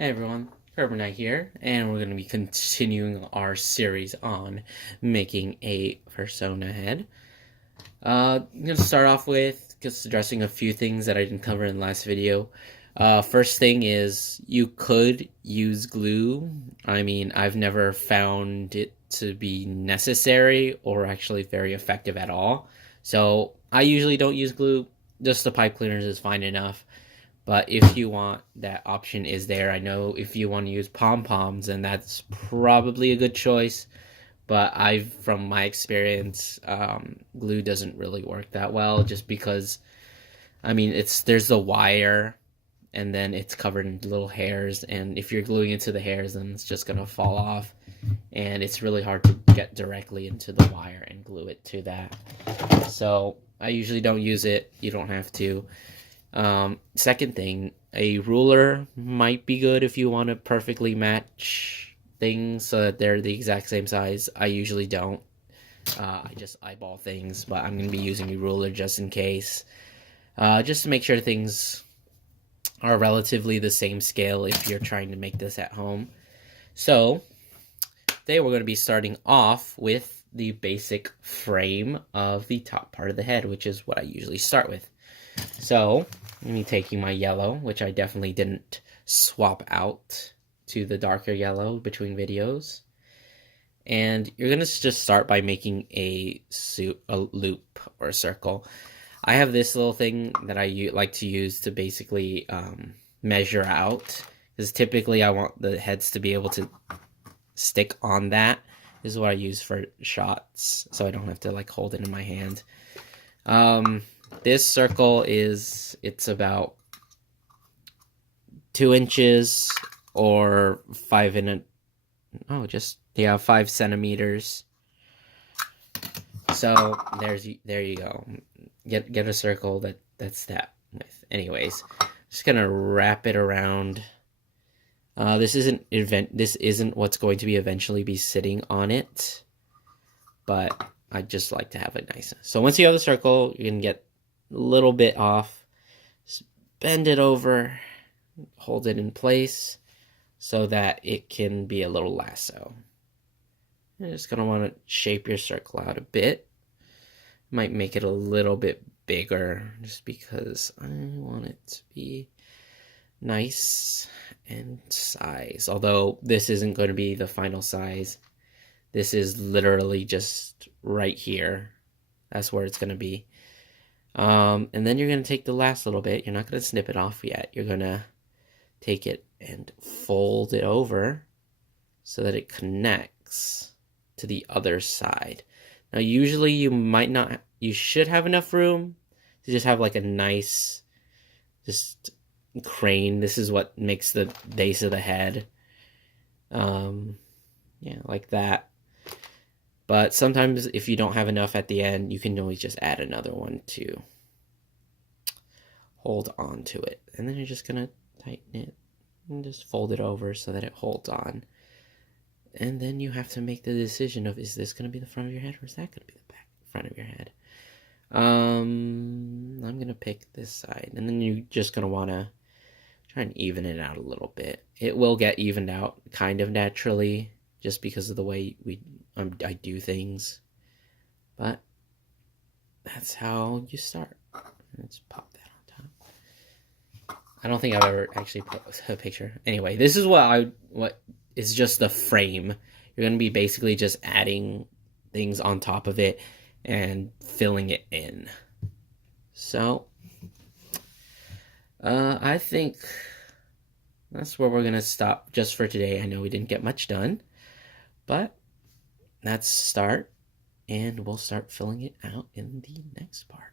Hey everyone, Carbonite here, and we're going to be continuing our series on making a Fursona head. I'm going to start off with just addressing a few things that I didn't cover in the last video. First thing is, you could use glue. I mean, I've never found it to be necessary or actually very effective at all. So, I usually don't use glue, just the pipe cleaners is fine enough. But if you want, that option is there. I know if you want to use pom-poms, and that's probably a good choice. But from my experience, glue doesn't really work that well, just because, I mean, there's the wire, and then it's covered in little hairs, and if you're gluing into the hairs, then it's just gonna fall off, and it's really hard to get directly into the wire and glue it to that. So I usually don't use it. You don't have to. Second thing, a ruler might be good if you want to perfectly match things so that they're the exact same size. I usually don't. I just eyeball things, but I'm going to be using a ruler just in case. Just to make sure things are relatively the same scale if you're trying to make this at home. So, today we're going to be starting off with the basic frame of the top part of the head, which is what I usually start with. So, me taking my yellow, which I definitely didn't swap out to the darker yellow between videos. And you're going to just start by making a loop or a circle. I have this little thing that I like to use to basically measure out. Because typically I want the heads to be able to stick on that. This is what I use for shots, so I don't have to like hold it in my hand. This circle it's about 2 inches or 5 centimeters. So there you go. Get a circle that's that width. Anyways, just gonna wrap it around. This isn't what's going to be eventually be sitting on it, but I just like to have it nice. So once you have the circle, you can get a little bit off, just bend it over, hold it in place so that it can be a little lasso. You're just going to want to shape your circle out a bit. Might make it a little bit bigger just because I want it to be nice and size. Although this isn't going to be the final size. This is literally just right here. That's where it's going to be. And then you're going to take the last little bit. You're not going to snip it off yet. You're going to take it and fold it over so that it connects to the other side. Now, usually you should have enough room to just have like a nice, just crane. This is what makes the base of the head. Yeah, like that. But sometimes if you don't have enough at the end, you can always just add another one to hold on to it. And then you're just going to tighten it and just fold it over so that it holds on. And then you have to make the decision of, is this going to be the front of your head or is that going to be the front of your head? I'm going to pick this side. And then you're just going to want to try and even it out a little bit. It will get evened out kind of naturally just because of the way I do things. But that's how you start. Let's pop that on top. I don't think I've ever actually put a picture. Anyway, this is what is just the frame. You're going to be basically just adding things on top of it and filling it in. So, I think that's where we're going to stop just for today. I know we didn't get much done, but let's start, and we'll start filling it out in the next part.